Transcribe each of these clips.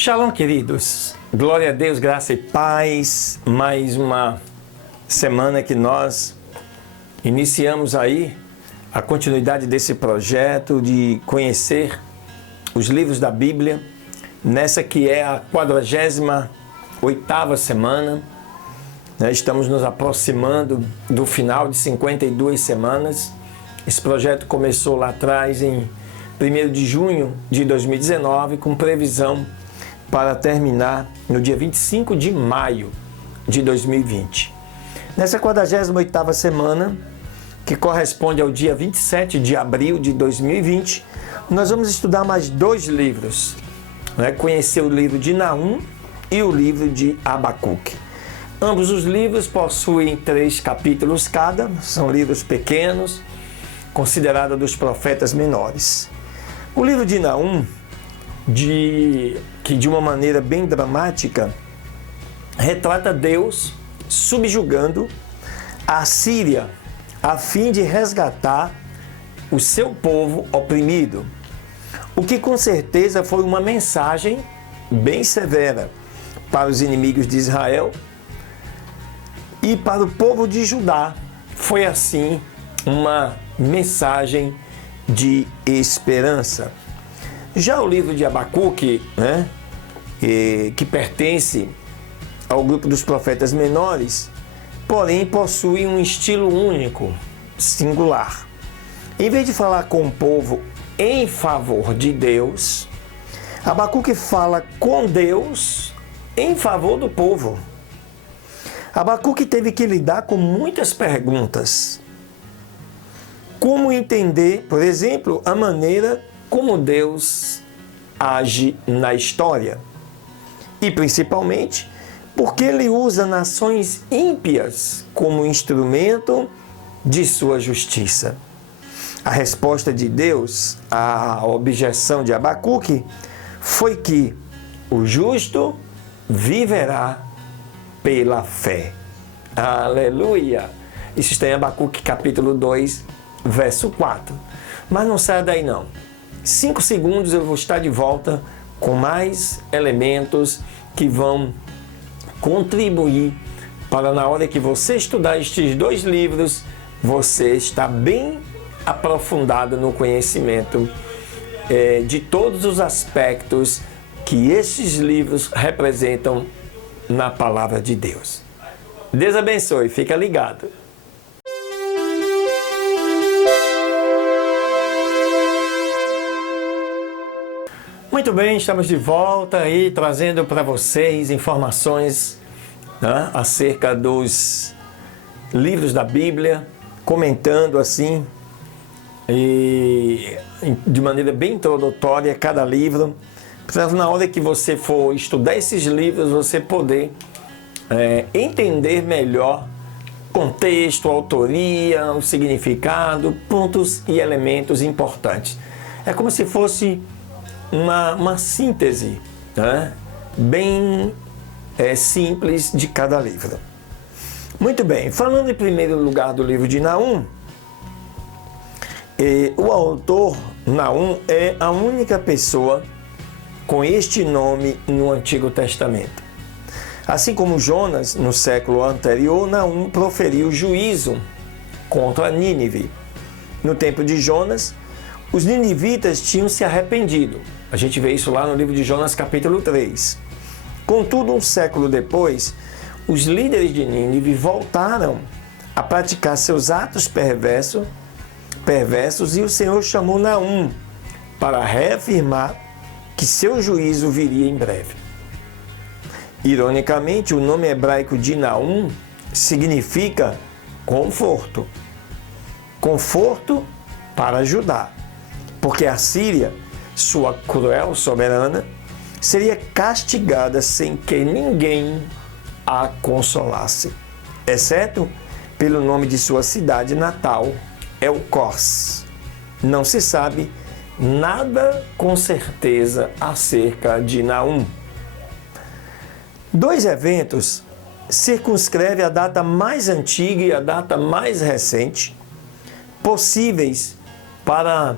Shalom, queridos. Glória a Deus, graça e paz. Mais uma semana que nós iniciamos aí a continuidade desse projeto de conhecer os livros da Bíblia, nessa que é a 48ª semana. Estamos nos aproximando do final de 52 semanas. Esse projeto começou lá atrás em 1º de junho de 2019, com previsão para terminar no dia 25 de maio de 2020. Nessa 48ª semana, que corresponde ao dia 27 de abril de 2020, nós vamos estudar mais 2 livros. Conhecer o livro de Naum e o livro de Abacuque. Ambos os livros possuem 3 capítulos cada, são livros pequenos, considerados dos profetas menores. O livro de Naum, que de uma maneira bem dramática, retrata Deus subjugando a Síria a fim de resgatar o seu povo oprimido. O que com certeza foi uma mensagem bem severa para os inimigos de Israel e para o povo de Judá. Foi assim uma mensagem de esperança. Já o livro de Abacuque, que pertence ao grupo dos profetas menores, porém possui um estilo único, singular. Em vez de falar com o povo em favor de Deus, Abacuque fala com Deus em favor do povo. Abacuque teve que lidar com muitas perguntas. Como entender, por exemplo, a maneira como Deus age na história? E principalmente, porque Ele usa nações ímpias como instrumento de sua justiça. A resposta de Deus à objeção de Abacuque foi que o justo viverá pela fé. Aleluia! Isso está em Abacuque capítulo 2, verso 4. Mas não saia daí não. 5 segundos eu vou estar de volta com mais elementos que vão contribuir para, na hora que você estudar estes 2 livros, você está bem aprofundado no conhecimento de todos os aspectos que estes livros representam na palavra de Deus. Deus abençoe, fica ligado. Muito bem, estamos de volta aí trazendo para vocês informações acerca dos livros da Bíblia, comentando assim e de maneira bem introdutória cada livro, para na hora que você for estudar esses livros você poder entender melhor contexto, autoria, o significado, pontos e elementos importantes. É como se fosse uma síntese bem simples de cada livro. Muito bem, falando em primeiro lugar do livro de Naum, o autor Naum é a única pessoa com este nome no Antigo Testamento. Assim como Jonas, no século anterior, Naum proferiu juízo contra Nínive. No tempo de Jonas, os ninivitas tinham se arrependido. A gente vê isso lá no livro de Jonas, capítulo 3. Contudo, um século depois, os líderes de Nínive voltaram a praticar seus atos perversos e o Senhor chamou Naum para reafirmar que seu juízo viria em breve. Ironicamente, o nome hebraico de Naum significa conforto. Conforto para Judá, porque a Síria, sua cruel soberana, seria castigada sem que ninguém a consolasse, exceto pelo nome de sua cidade natal, Elcós. Não se sabe nada com certeza acerca de Naum. 2 eventos circunscrevem a data mais antiga e a data mais recente possíveis para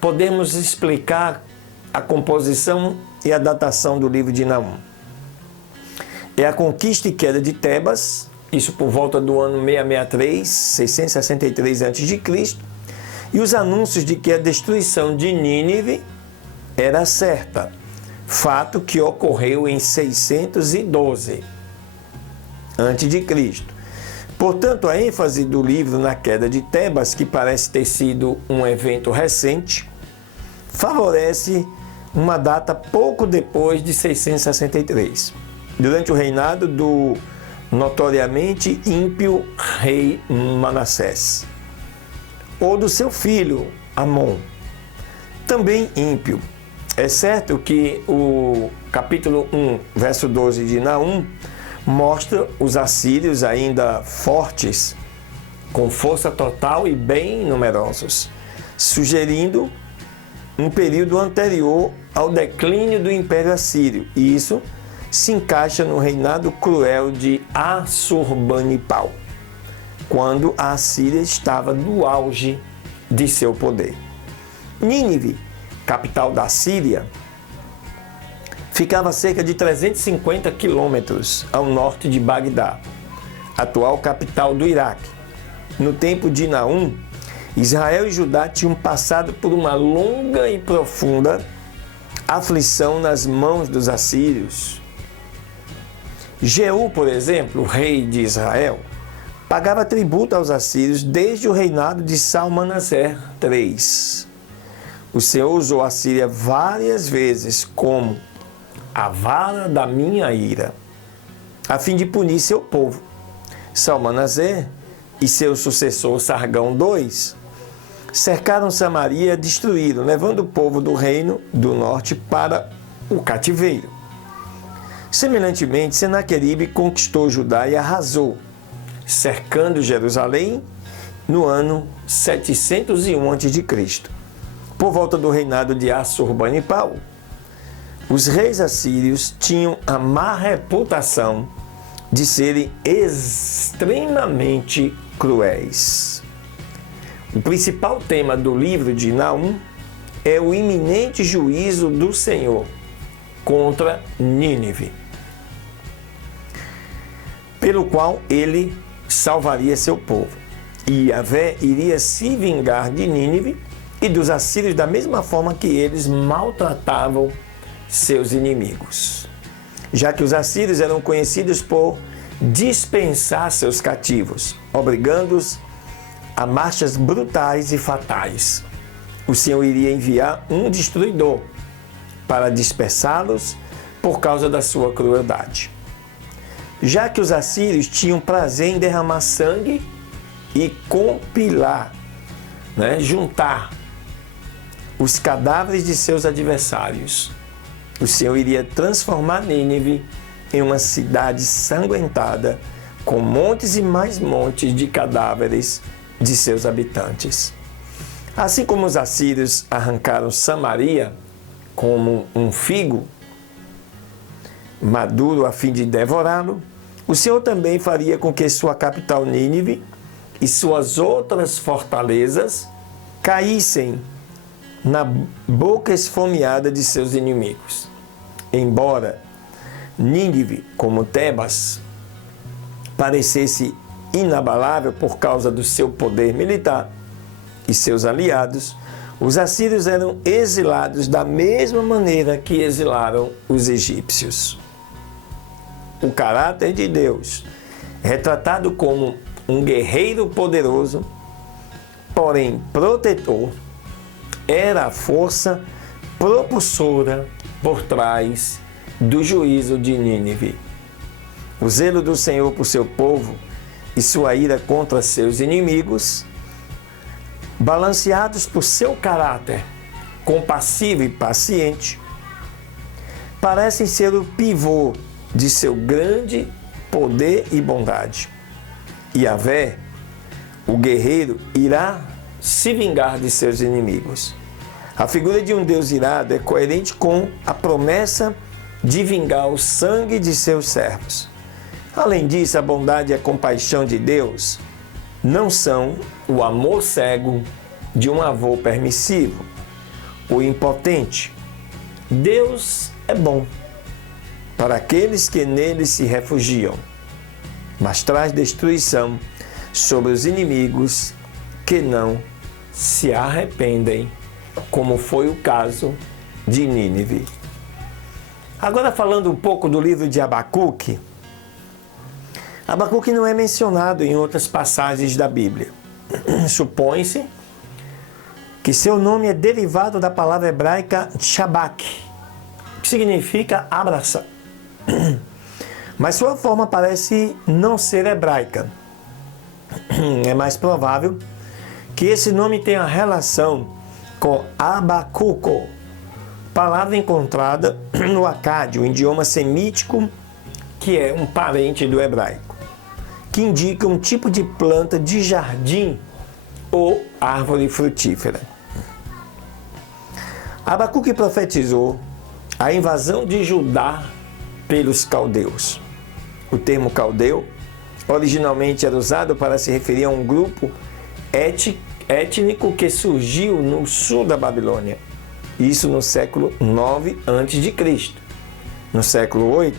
podermos explicar a composição e a datação do livro de Naum. É a conquista e queda de Tebas, isso por volta do ano 663, 663 a.C., e os anúncios de que a destruição de Nínive era certa, fato que ocorreu em 612 a.C. Portanto, a ênfase do livro na queda de Tebas, que parece ter sido um evento recente, favorece uma data pouco depois de 663, durante o reinado do notoriamente ímpio rei Manassés, ou do seu filho Amon, também ímpio. É certo que o capítulo 1, verso 12 de Naum, mostra os assírios ainda fortes, com força total e bem numerosos, sugerindo um período anterior ao declínio do Império Assírio, e isso se encaixa no reinado cruel de Assurbanipal, quando a Assíria estava no auge de seu poder. Nínive, capital da Síria, ficava a cerca de 350 quilômetros ao norte de Bagdá, atual capital do Iraque. No tempo de Naum, Israel e Judá tinham passado por uma longa e profunda aflição nas mãos dos assírios. Jeú, por exemplo, rei de Israel, pagava tributo aos assírios desde o reinado de Salmanaser III. O Senhor usou a Síria várias vezes como a vara da minha ira, a fim de punir seu povo. Salmanaser e seu sucessor Sargão II cercaram Samaria e destruíram, levando o povo do reino do norte para o cativeiro. Semelhantemente, Senaqueribe conquistou Judá e arrasou, cercando Jerusalém no ano 701 a.C. Por volta do reinado de Assurbanipal, os reis assírios tinham a má reputação de serem extremamente cruéis. O principal tema do livro de Naum é o iminente juízo do Senhor contra Nínive, pelo qual ele salvaria seu povo. E Yahvé iria se vingar de Nínive e dos assírios da mesma forma que eles maltratavam seus inimigos, já que os assírios eram conhecidos por dispensar seus cativos, obrigando-os a marchas brutais e fatais. O Senhor iria enviar um destruidor para dispersá-los por causa da sua crueldade. Já que os assírios tinham prazer em derramar sangue e compilar, juntar os cadáveres de seus adversários, o Senhor iria transformar Nínive em uma cidade sanguentada, com montes e mais montes de cadáveres de seus habitantes. Assim como os assírios arrancaram Samaria como um figo maduro a fim de devorá-lo, o Senhor também faria com que sua capital Nínive e suas outras fortalezas caíssem na boca esfomeada de seus inimigos. Embora Nínive, como Tebas, parecesse inabalável por causa do seu poder militar e seus aliados, os assírios eram exilados da mesma maneira que exilaram os egípcios. O caráter de Deus, retratado como um guerreiro poderoso, porém protetor, era a força propulsora por trás do juízo de Nínive. O zelo do Senhor por seu povo e sua ira contra seus inimigos, balanceados por seu caráter compassivo e paciente, parecem ser o pivô de seu grande poder e bondade. Yahvé, o guerreiro, irá se vingar de seus inimigos. A figura de um Deus irado é coerente com a promessa de vingar o sangue de seus servos. Além disso, a bondade e a compaixão de Deus não são o amor cego de um avô permissivo ou impotente. Deus é bom para aqueles que nele se refugiam, mas traz destruição sobre os inimigos que não se arrependem, como foi o caso de Nínive. Agora, falando um pouco do livro de Abacuque, Abacuque não é mencionado em outras passagens da Bíblia. Supõe-se que seu nome é derivado da palavra hebraica Shabak, que significa abraçar. Mas sua forma parece não ser hebraica. É mais provável que esse nome tenha relação com Abacuco, palavra encontrada no acádio, um idioma semítico que é um parente do hebraico, que indica um tipo de planta de jardim ou árvore frutífera. Abacuque profetizou a invasão de Judá pelos caldeus. O termo caldeu originalmente era usado para se referir a um grupo étnico que surgiu no sul da Babilônia, isso no século 9 a.C. No século 8,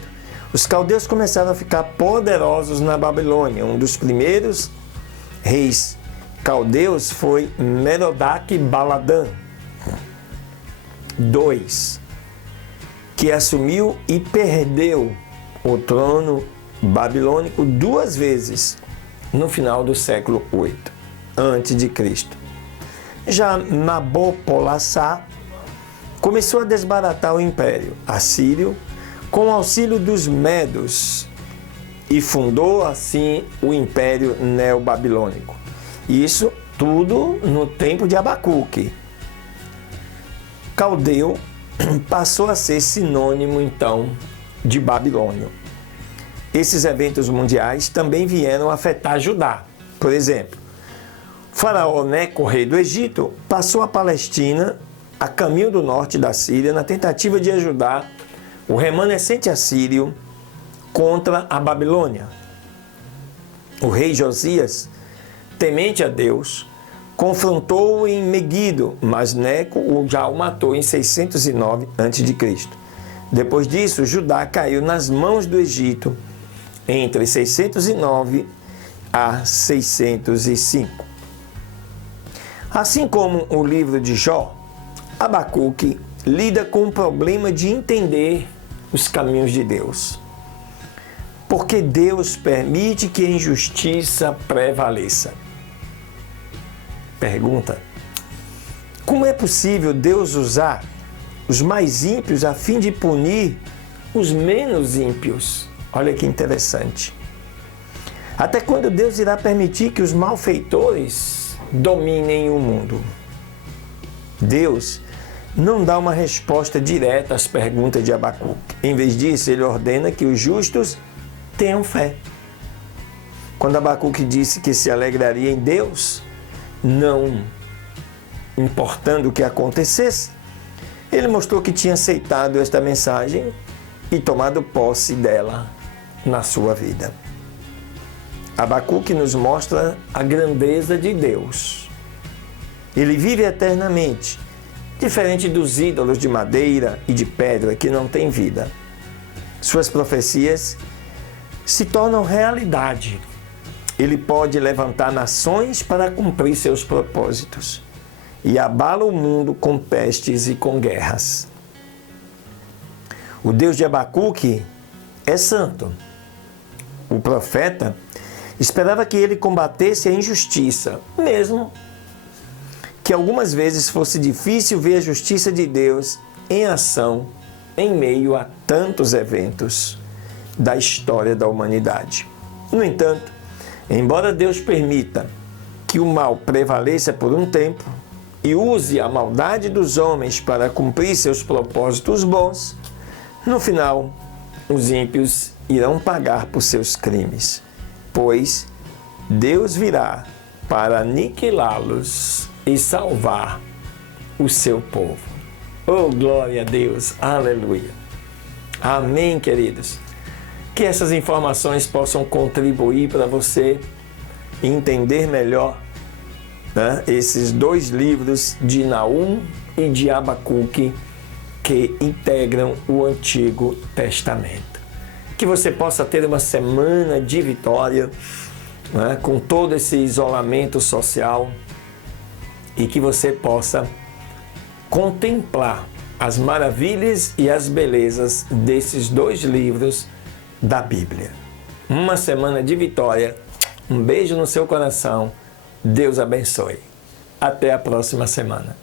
os caldeus começaram a ficar poderosos na Babilônia. Um dos primeiros reis caldeus foi Merodach-Baladã II, que assumiu e perdeu o trono babilônico 2 vezes no final do século 8 a.C. Já Nabopolassar começou a desbaratar o império assírio com o auxílio dos medos e fundou assim o império neobabilônico. Isso tudo no tempo de Abacuque. Caldeu passou a ser sinônimo então de Babilônia. Esses eventos mundiais também vieram afetar Judá. Por exemplo, Faraó Neco, rei do Egito, passou a Palestina a caminho do norte da Síria na tentativa de ajudar o remanescente assírio contra a Babilônia. O rei Josias, temente a Deus, confrontou-o em Meguido, mas Neco já o matou em 609 a.C. Depois disso, Judá caiu nas mãos do Egito entre 609 a 605. Assim como o livro de Jó, Abacuque lida com o problema de entender os caminhos de Deus. Porque Deus permite que a injustiça prevaleça. Pergunta: como é possível Deus usar os mais ímpios a fim de punir os menos ímpios? Olha que interessante. Até quando Deus irá permitir que os malfeitores dominem o mundo? Deus não dá uma resposta direta às perguntas de Abacuque. Em vez disso, ele ordena que os justos tenham fé. Quando Abacuque disse que se alegraria em Deus, não importando o que acontecesse, ele mostrou que tinha aceitado esta mensagem e tomado posse dela na sua vida. Abacuque nos mostra a grandeza de Deus. Ele vive eternamente, diferente dos ídolos de madeira e de pedra que não têm vida. Suas profecias se tornam realidade. Ele pode levantar nações para cumprir seus propósitos e abala o mundo com pestes e com guerras. O Deus de Abacuque é santo. O profeta esperava que ele combatesse a injustiça, mesmo que algumas vezes fosse difícil ver a justiça de Deus em ação em meio a tantos eventos da história da humanidade. No entanto, embora Deus permita que o mal prevaleça por um tempo e use a maldade dos homens para cumprir seus propósitos bons, no final, os ímpios irão pagar por seus crimes, pois Deus virá para aniquilá-los e salvar o seu povo. Oh, glória a Deus! Aleluia! Amém, queridos! Que essas informações possam contribuir para você entender melhor, né, esses 2 livros de Naum e de Abacuque que integram o Antigo Testamento. Que você possa ter uma semana de vitória, né, com todo esse isolamento social, e que você possa contemplar as maravilhas e as belezas desses dois livros da Bíblia. Uma semana de vitória, um beijo no seu coração, Deus abençoe. Até a próxima semana.